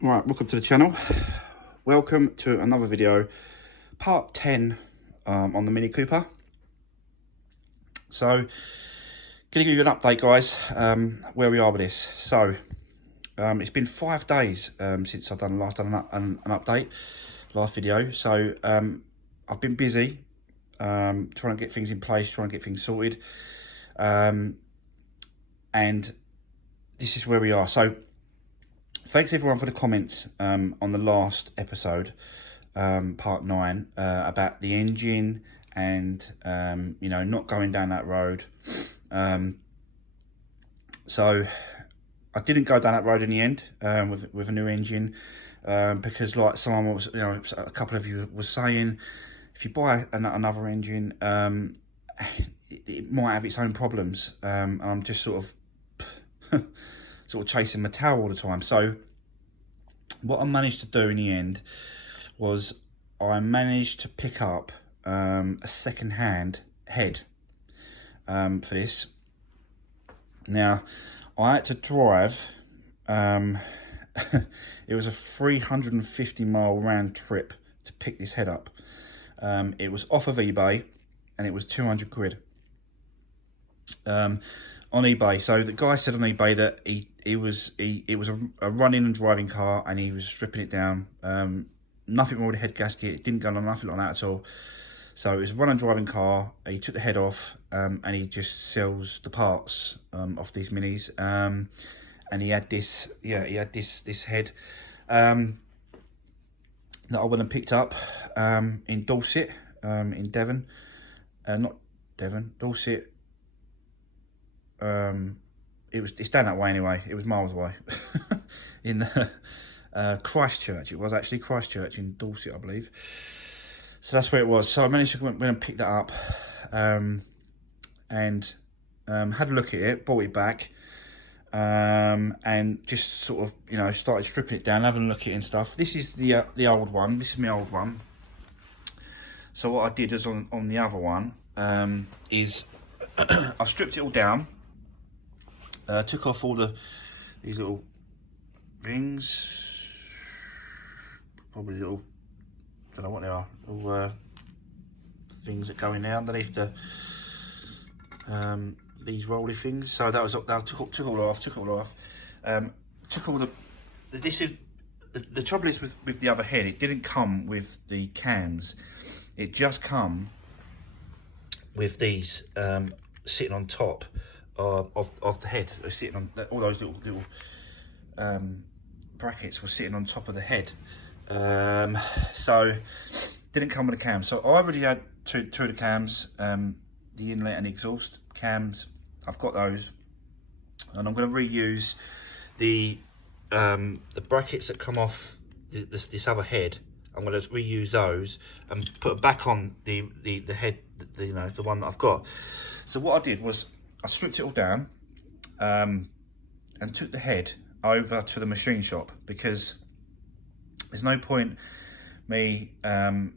Right, welcome to the channel. Welcome to another video, part 10 on the Mini Cooper. So, gonna give you an update, guys, where we are with this. So, it's been 5 days since I've done an update, last video. So, I've been busy trying to get things in place, trying to get things sorted, and this is where we are. So, thanks everyone for the comments on the last episode, part 9, about the engine and you know, not going down that road. So I didn't go down that road in the end with a new engine, because like someone was, you know, a couple of you was saying, if you buy another engine, it might have its own problems, and I'm just sort of chasing my tail all the time. So what I managed to do in the end was I managed to pick up a second-hand head for this. Now, I had to drive, it was a 350-mile round trip to pick this head up. It was off of eBay and it was 200 quid. On eBay. So the guy said on eBay that it was a running and driving car, and he was stripping it down. Nothing wrong with the head gasket. It didn't go on, nothing like that at all. So it was a run and driving car. He took the head off, and he just sells the parts off these minis. And he had this, yeah, he had this head that I went and picked up in Dorset, in Devon, not Devon, Dorset. It's down that way anyway. It was miles away. In Christchurch. It was actually Christchurch in Dorset, I believe. So that's where it was. So I managed to go and pick that up, and had a look at it, brought it back, and just sort of, you know, started stripping it down, having a look at it and stuff. This is the old one. This is my old one. So what I did is on the other one, is I stripped it all down. Took off all these little rings, probably little, don't know what they are, little things that go in there underneath the these rolly things. So that took all off. Took all the. This is the trouble is with the other head. It didn't come with the cams. It just come with these sitting on top of the head. They're sitting on all those little brackets were sitting on top of the head. So didn't come with a cam. So I already had two of the cams, the inlet and the exhaust cams. I've got those, and I'm going to reuse the brackets that come off this other head. I'm going to reuse those and put them back on the head, you know, the one that I've got. So what I did was I stripped it all down, and took the head over to the machine shop, because there's no point me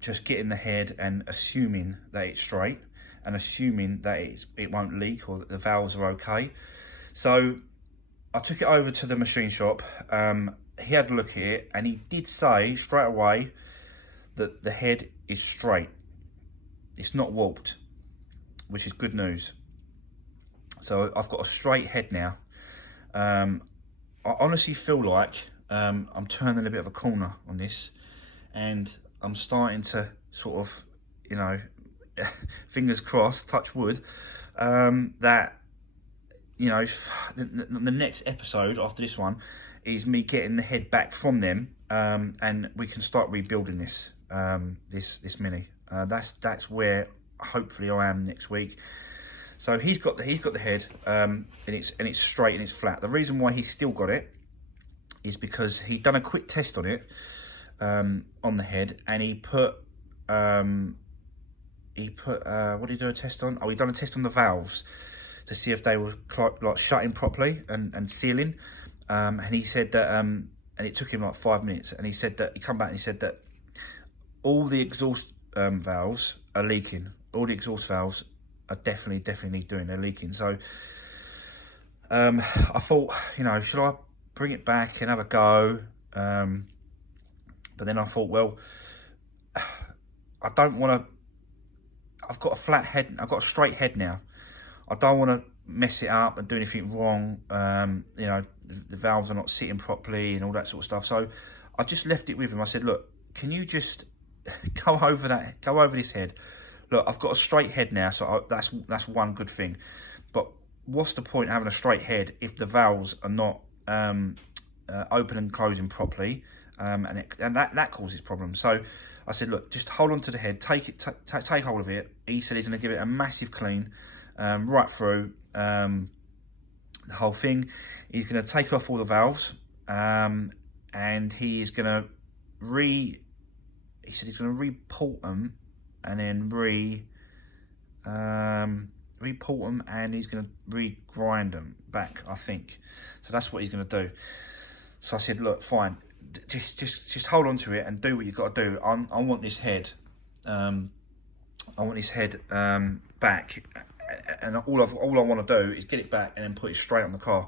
just getting the head and assuming that it's straight and assuming that it won't leak or that the valves are okay. So I took it over to the machine shop. He had a look at it, and he did say straight away that the head is straight. It's not warped, which is good news. So I've got a straight head now. I honestly feel like I'm turning a bit of a corner on this, and I'm starting to sort of, you know, fingers crossed, touch wood, that, you know, the next episode after this one is me getting the head back from them, and we can start rebuilding this this Mini. That's where hopefully I am next week. So he's got the head, and it's straight and it's flat. The reason why he's still got it is because he'd done a quick test on it, on the head, and he put what did he do a test on? Oh, he done a test on the valves to see if they were like shutting properly and sealing. And he said that, and it took him like 5 minutes, and he said that he come back and he said that all the exhaust valves are leaking. All the exhaust valves are definitely doing, they're leaking. So I thought, you know, should I bring it back and have a go? But then I thought, well, I don't want to. I've got a flat head. I've got a straight head now. I don't want to mess it up and do anything wrong. You know, the valves are not sitting properly and all that sort of stuff. So I just left it with him. I said, look, can you just go over this head? Look, I've got a straight head now, so that's one good thing. But what's the point of having a straight head if the valves are not open and closing properly, and that causes problems. So I said, look, just hold on to the head, take hold of it. He said he's going to give it a massive clean, right through the whole thing. He's going to take off all the valves, and he's going to he said he's going to report them, and then report them, and he's going to re-grind them back, I think. So that's what he's going to do. So I said, look, fine, just hold on to it and do what you've got to do. I want this head, back, and all I want to do is get it back and then put it straight on the car,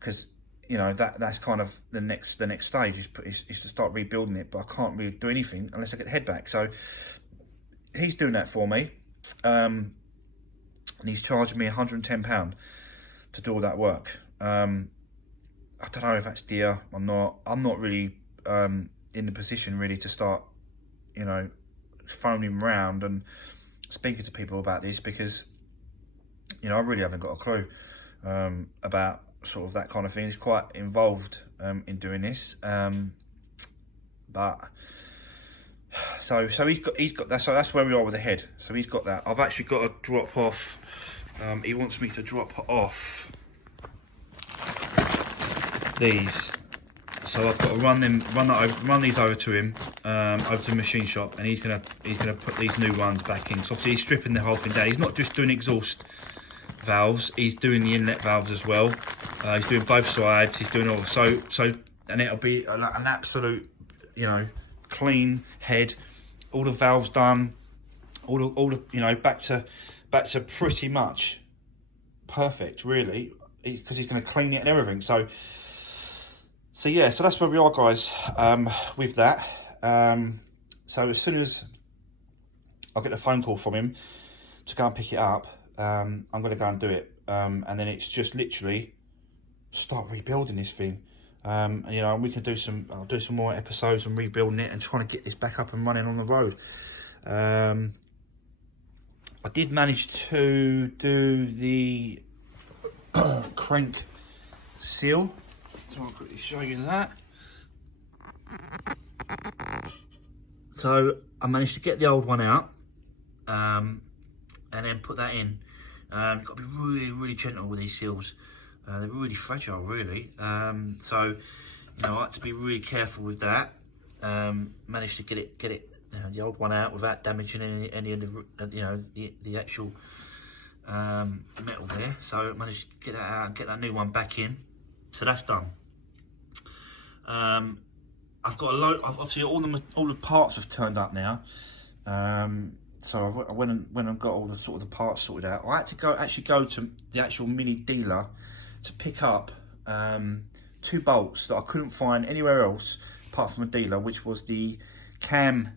because you know that's kind of the next stage is to start rebuilding it. But I can't really do anything unless I get the head back. So he's doing that for me, and he's charging me £110 to do all that work. I don't know if that's dear or not. I'm not really in the position really to start, you know, phoning around and speaking to people about this, because, you know, I really haven't got a clue about sort of that kind of thing. He's quite involved in doing this, but so he's got that. So that's where we are with the head. So he's got that. I've actually got to drop off. He wants me to drop off these, so I've got to run these over to him, over to the machine shop, and he's gonna put these new ones back in. So obviously he's stripping the whole thing down. He's not just doing exhaust valves, he's doing the inlet valves as well. He's doing both sides. He's doing all so, and it'll be an absolute, you know, clean head. All the valves done. All the you know, back to pretty much perfect, really, because he's going to clean it and everything. So yeah, so that's where we are, guys, with that. So as soon as I get a phone call from him to go and pick it up, I'm going to go and do it, and then it's just literally start rebuilding this thing. You know, we can I'll do some more episodes on rebuilding it and trying to get this back up and running on the road. I did manage to do the crank seal, so I'll quickly show you that. So I managed to get the old one out, and then put that in. You've got to be really gentle with these seals. They're really fragile, really. So, you know, I had to be really careful with that. Managed to get it, you know, the old one out without damaging any of the, you know, the actual metal there. So I managed to get that out and get that new one back in. So that's done. I've got a load. Obviously, all the parts have turned up now. So I went and got all the sort of the parts sorted out. I had to actually go to the actual Mini dealer to pick up 2 bolts that I couldn't find anywhere else apart from a dealer, which was the cam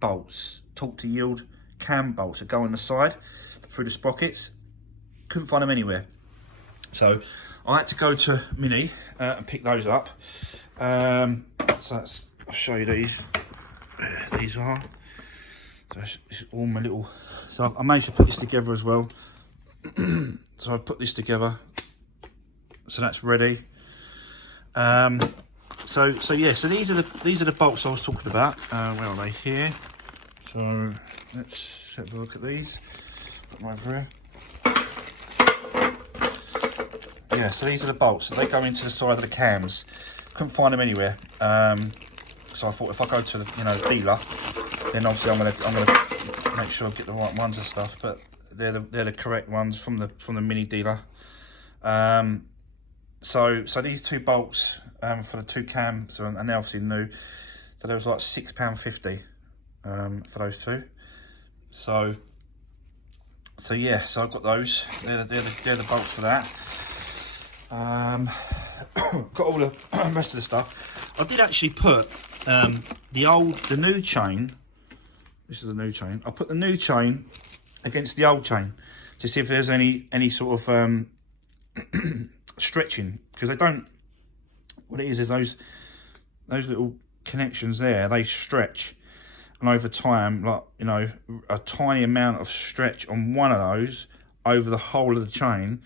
bolts, torque to yield cam bolts that go on the side through the sprockets. Couldn't find them anywhere, so I had to go to Mini and pick those up. So I'll show you these. These are. So it's all my little. So I managed to put this together as well. So I put this together. So that's ready. So yeah. So these are the bolts I was talking about. Where are they? Here. So let's have a look at these. Put them over here. Yeah. So these are the bolts. So they go into the side of the cams. Couldn't find them anywhere. So I thought if I go to the dealer, then obviously I'm gonna make sure I get the right ones and stuff. But they're the correct ones from the Mini dealer. So these 2 bolts for the 2 cams, and they're obviously new. So there was like £6.50 for those 2. So yeah, so I've got those. They're the bolts for that. got all the rest of the stuff. I did actually put the new chain. This is the new chain. I put the new chain against the old chain to see if there's any sort of stretching, because they don't. What it is those little connections there, they stretch, and over time, like, you know, a tiny amount of stretch on one of those over the whole of the chain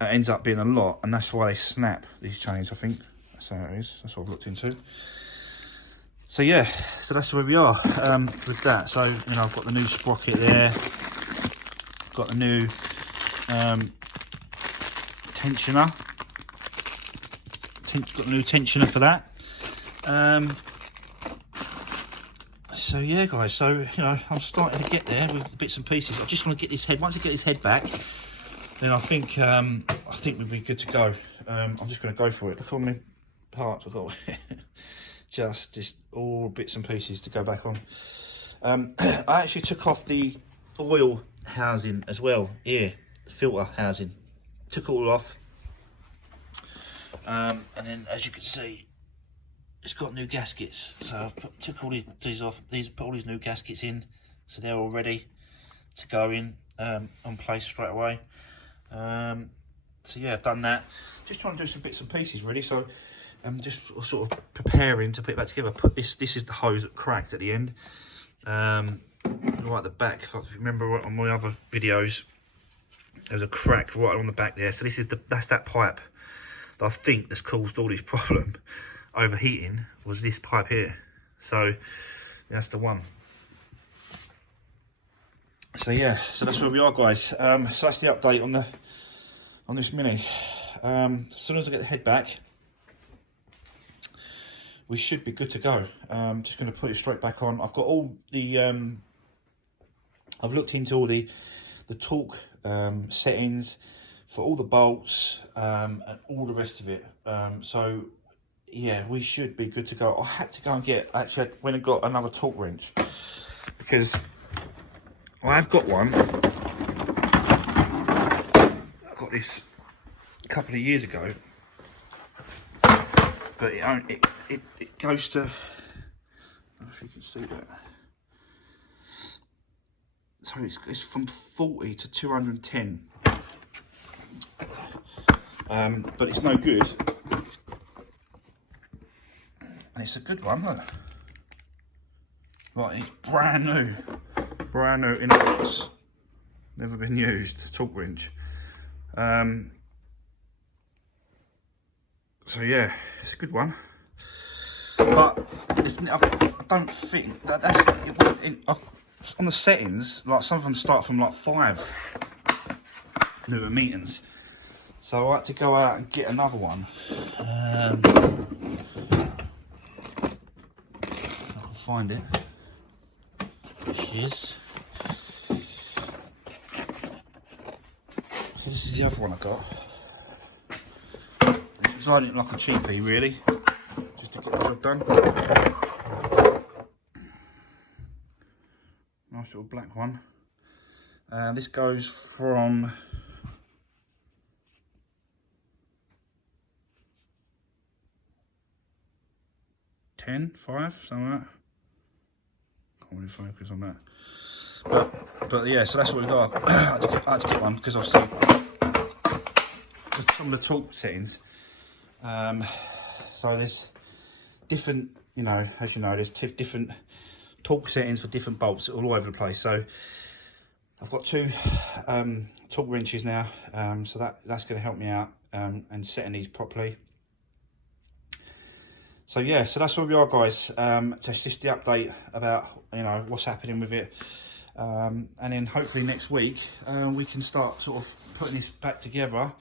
ends up being a lot, and that's why they snap, these chains. I think that's how it is. That's what I've looked into. So yeah, so that's where we are with that. So, you know, I've got the new sprocket there, got the new tensioner. Got the new tensioner for that. So yeah, guys. So, you know, I'm starting to get there with bits and pieces. I just want to get this head. Once I get this head back, then I think we'll be good to go. I'm just going to go for it. Look at all my parts I've got. just all bits and pieces to go back on. I actually took off the oil housing as well. Here, the filter housing. Took it all off. And then, as you can see, it's got new gaskets. So I've took all these off. Put all these new gaskets in, so they're all ready to go in on place straight away. So yeah, I've done that. Just trying to do some bits and pieces really. So I'm just sort of preparing to put it back together. This is the hose that cracked at the end, right at the back. If I remember on my other videos, there was a crack right on the back there. So that's that pipe that I think that's caused all this problem overheating, was this pipe here. So that's the one. So yeah, so that's where we are, guys. So that's the update on this Mini. As soon as I get the head back, we should be good to go. Just going to put it straight back on. I've got all the I've looked into all the torque settings for all the bolts and all the rest of it. So yeah, we should be good to go. I had to go and actually I went and got another torque wrench, because I've got one. I got this a couple of years ago, but it goes to, I don't know if you can see that. So it's from 40 to 210. But it's no good. And it's a good one, look. Right, it's brand new in a box. Never been used, torque wrench. So yeah, it's a good one. But I don't think that's on the settings. Like, some of them start from like 5 newton meters. So I had to go out and get another one. I can find it. There she is. So this is the other one I got. It was riding it like a cheapie, really, just to get the job done. Nice little black one. This goes from 10, 5, something like that. Can't really focus on that. But yeah, so that's what we got. I had to get one because obviously some of the torque settings. So there's different, you know, as you know, there's different torque settings for different bolts all over the place. So I've got 2 torque wrenches now, so that's going to help me out and setting these properly. So yeah, so that's where we are, guys. That's just the update about, you know, what's happening with it, and then hopefully next week we can start sort of putting this back together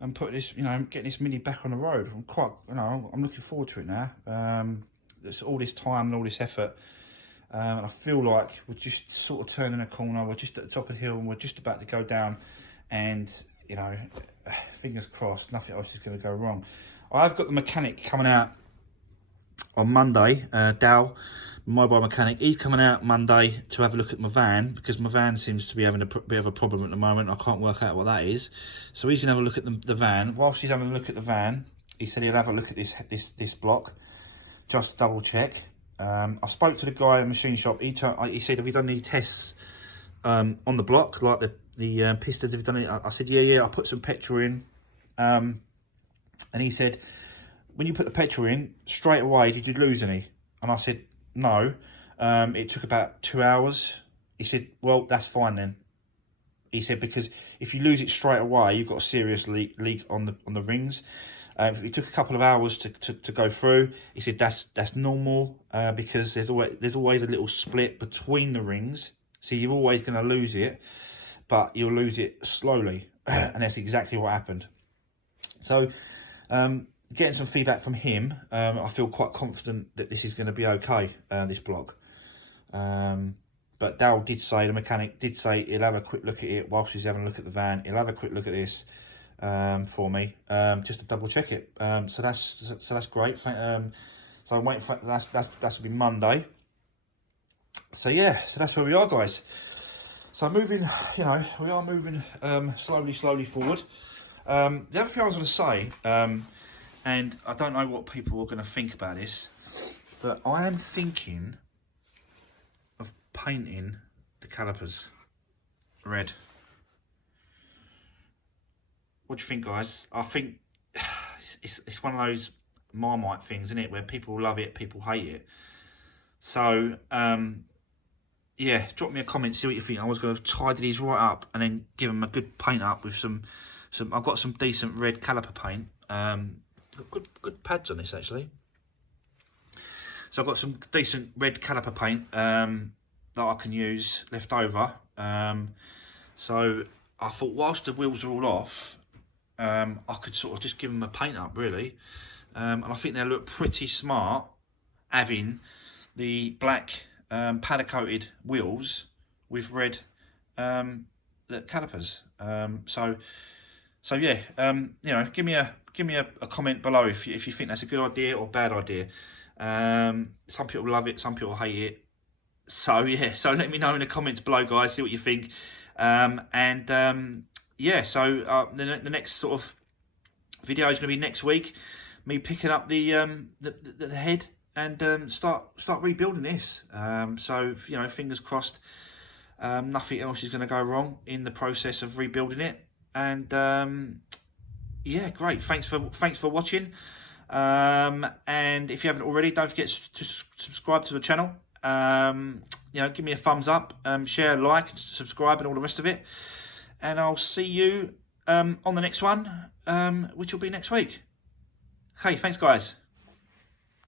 and put this, you know, getting this Mini back on the road. I'm quite, you know, I'm looking forward to it now. There's all this time and all this effort. And I feel like we're just sort of turning a corner. We're just at the top of the hill and we're just about to go down, and, you know, fingers crossed, nothing else is going to go wrong. I've got the mechanic coming out on Monday, Dal, mobile mechanic. He's coming out Monday to have a look at my van, because my van seems to be having a bit of a problem at the moment. I can't work out what that is. So he's going to have a look at the van. Whilst he's having a look at the van, he said he'll have a look at this block, just to double check. I spoke to the guy at the machine shop. He said, have you done any tests on the block, like the pistons? Have you done it? I said, yeah. I put some petrol in, and he said, when you put the petrol in straight away, did you lose any? And I said, no. It took about 2 hours. He said, well, that's fine then. He said, because if you lose it straight away, you've got a serious leak on the rings. If it took a couple of hours to go through, he said that's normal, because there's always a little split between the rings, so you're always going to lose it, but you'll lose it slowly, and that's exactly what happened. So, getting some feedback from him, I feel quite confident that this is going to be okay, this block. But Dal did say, the mechanic did say, he'll have a quick look at it whilst he's having a look at the van. He'll have a quick look at this for me, just to double check it. So that's great. So I'm waiting for that's will be Monday. So yeah, so that's where we are, guys. So moving, we are moving slowly forward. The other thing I was going to say, and I don't know what people are going to think about this, but I am thinking of painting the calipers red. What do you think, guys? I think it's one of those Marmite things, isn't it, where people love it, people hate it. So yeah, drop me a comment, see what you think. I was going to tidy these right up and then give them a good paint up with some I've got some decent red caliper paint. Got good pads on this actually. So I've got some decent red caliper paint that I can use left over. So I thought, whilst the wheels are all off, I could sort of just give them a paint up, really. And I think they'll look pretty smart having the black powder coated wheels with red the calipers. So yeah, give me a comment below if you think that's a good idea or bad idea. Some people love it, some people hate it. So yeah, so let me know in the comments below, guys. See what you think. Yeah, so the next sort of video is going to be next week. Me picking up the head and start rebuilding this. So fingers crossed, nothing else is going to go wrong in the process of rebuilding it. And yeah, great. Thanks for watching. And if you haven't already, don't forget to subscribe to the channel. Give me a thumbs up, share, like, subscribe, and all the rest of it. And I'll see you on the next one, which will be next week. Okay, thanks, guys.